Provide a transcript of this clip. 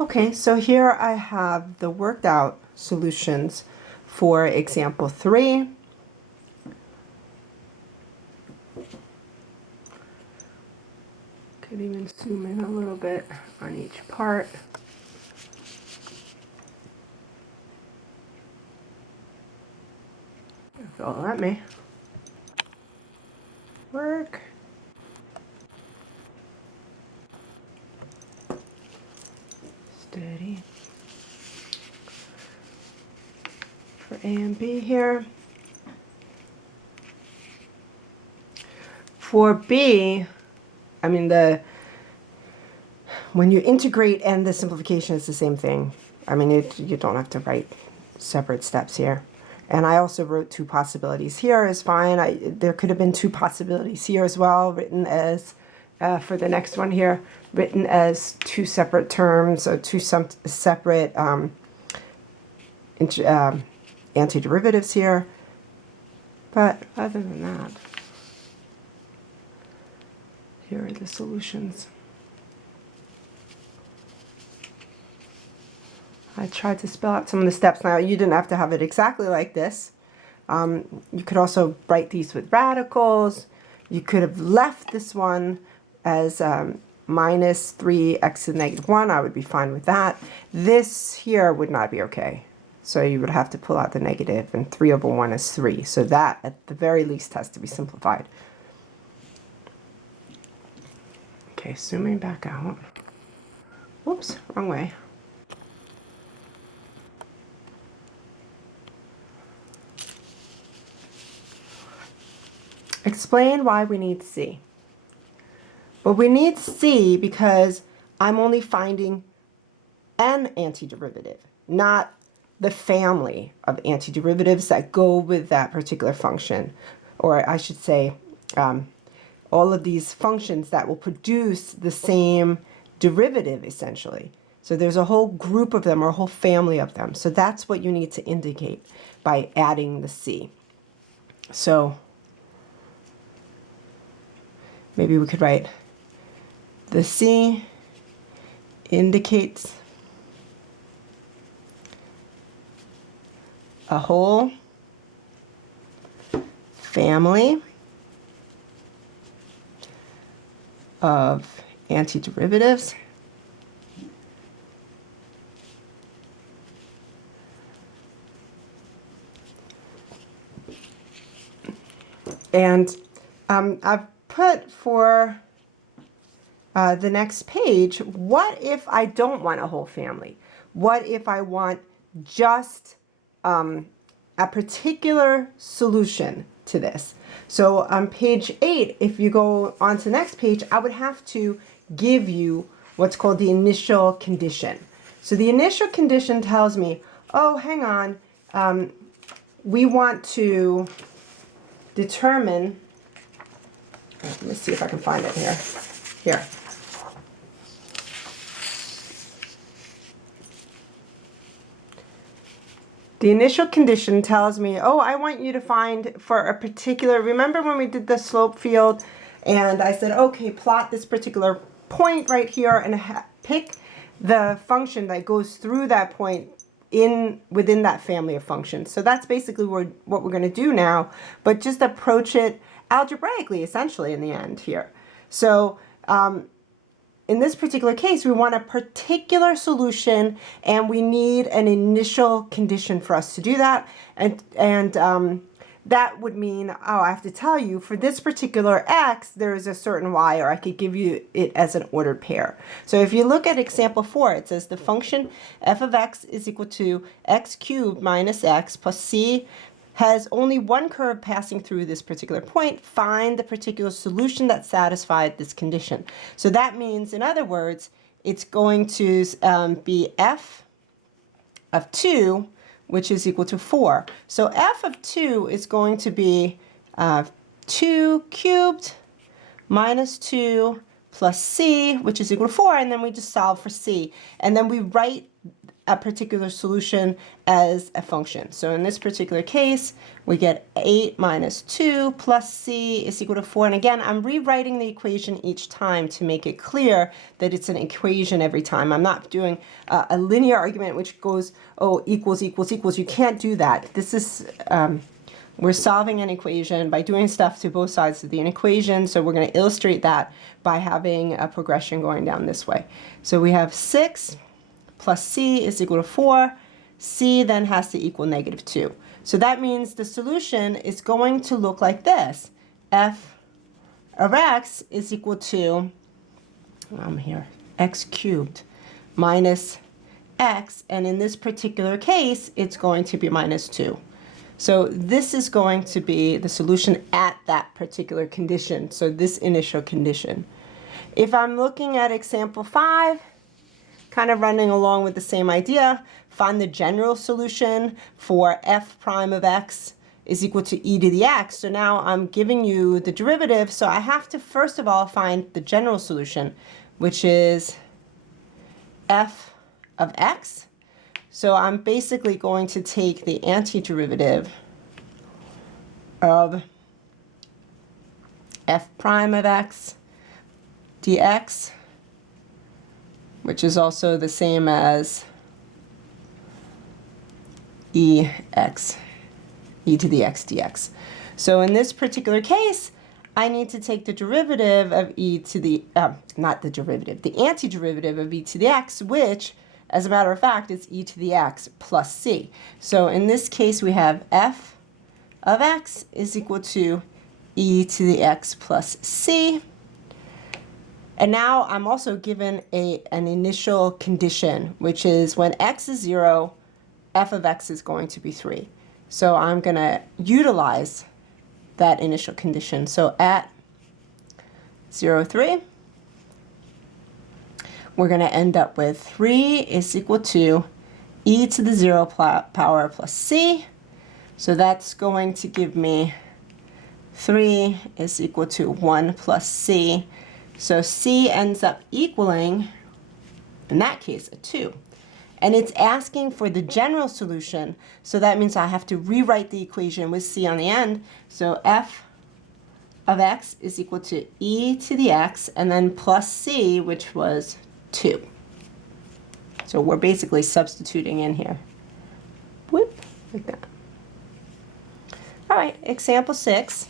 Okay, so here I have the worked out solutions for example 3. Could even zoom in a little bit on each part. If it'll let me. Work. Steady. For A and B here. For B, I mean when you integrate and the simplification is the same thing. I mean, you don't have to write separate steps here. And I also wrote 2 possibilities here is fine. There could have been 2 possibilities here as well, written as, for the next one here, written as 2 separate terms, or 2 separate antiderivatives here. But other than that, here are the solutions. I tried to spell out some of the steps. Now, you didn't have to have it exactly like this. You could also write these with radicals. You could have left this one as minus 3x to the negative 1. I would be fine with that. This here would not be okay. So you would have to pull out the negative, and 3 over 1 is 3. So that, at the very least, has to be simplified. Okay, zooming back out. Whoops, wrong way. Explain why we need C. Well, we need C because I'm only finding an antiderivative, not the family of antiderivatives that go with that particular function. Or I should say, all of these functions that will produce the same derivative, essentially. So there's a whole group of them, or a whole family of them. So that's what you need to indicate by adding the C. So maybe we could write the C indicates a whole family of antiderivatives and I've put for the next page, what if I don't want a whole family? What if I want just a particular solution to this? So on page 8, if you go on to the next page, I would have to give you what's called the initial condition. So the initial condition tells me, oh, hang on, we want to determine, let me see if I can find it here. Here. The initial condition tells me, oh, I want you to find for a particular, remember when we did the slope field and I said, okay, plot this particular point right here and pick the function that goes through that point within that family of functions. So that's basically what we're going to do now, but just approach it algebraically, essentially, in the end here. So in this particular case, we want a particular solution, and we need an initial condition for us to do that. And that would mean, oh, I have to tell you, for this particular x, there is a certain y, or I could give you it as an ordered pair. So if you look at example 4, it says the function f of x is equal to x cubed minus x plus c has only one curve passing through this particular point. Find the particular solution that satisfied this condition. So that means, in other words, it's going to be f of 2, which is equal to 4. So f of 2 is going to be 2 cubed minus 2 plus c, which is equal to 4, and then we just solve for c. And then we write a particular solution as a function. So in this particular case, we get 8 minus 2 plus c is equal to 4. And again, I'm rewriting the equation each time to make it clear that it's an equation every time. I'm not doing a linear argument which goes, oh, equals, equals, equals. You can't do that. This is, we're solving an equation by doing stuff to both sides of the equation. So we're going to illustrate that by having a progression going down this way. So we have 6 plus c is equal to 4. C then has to equal negative 2. So that means the solution is going to look like this. F of x is equal to, x cubed minus x. And in this particular case, it's going to be minus 2. So this is going to be the solution at that particular condition. So this initial condition. If I'm looking at example 5, kind of running along with the same idea, find the general solution for f prime of x is equal to e to the x. So now I'm giving you the derivative. So I have to first of all find the general solution, which is f of x. So I'm basically going to take the antiderivative of f prime of x dx, which is also the same as e to the x dx. So in this particular case, I need to take the derivative of e to the, not the derivative, the antiderivative of e to the x, which, as a matter of fact, is e to the x plus c. So in this case, we have f of x is equal to e to the x plus c. And now I'm also given an initial condition, which is when x is 0, f of x is going to be 3. So I'm going to utilize that initial condition. So at 0, 3, we're going to end up with 3 is equal to e to the 0 power plus c. So that's going to give me 3 is equal to 1 plus c. So c ends up equaling, in that case, a 2. And it's asking for the general solution. So that means I have to rewrite the equation with c on the end. So f of x is equal to e to the x and then plus c, which was 2. So we're basically substituting in here. Whoop, like that. All right, example 6.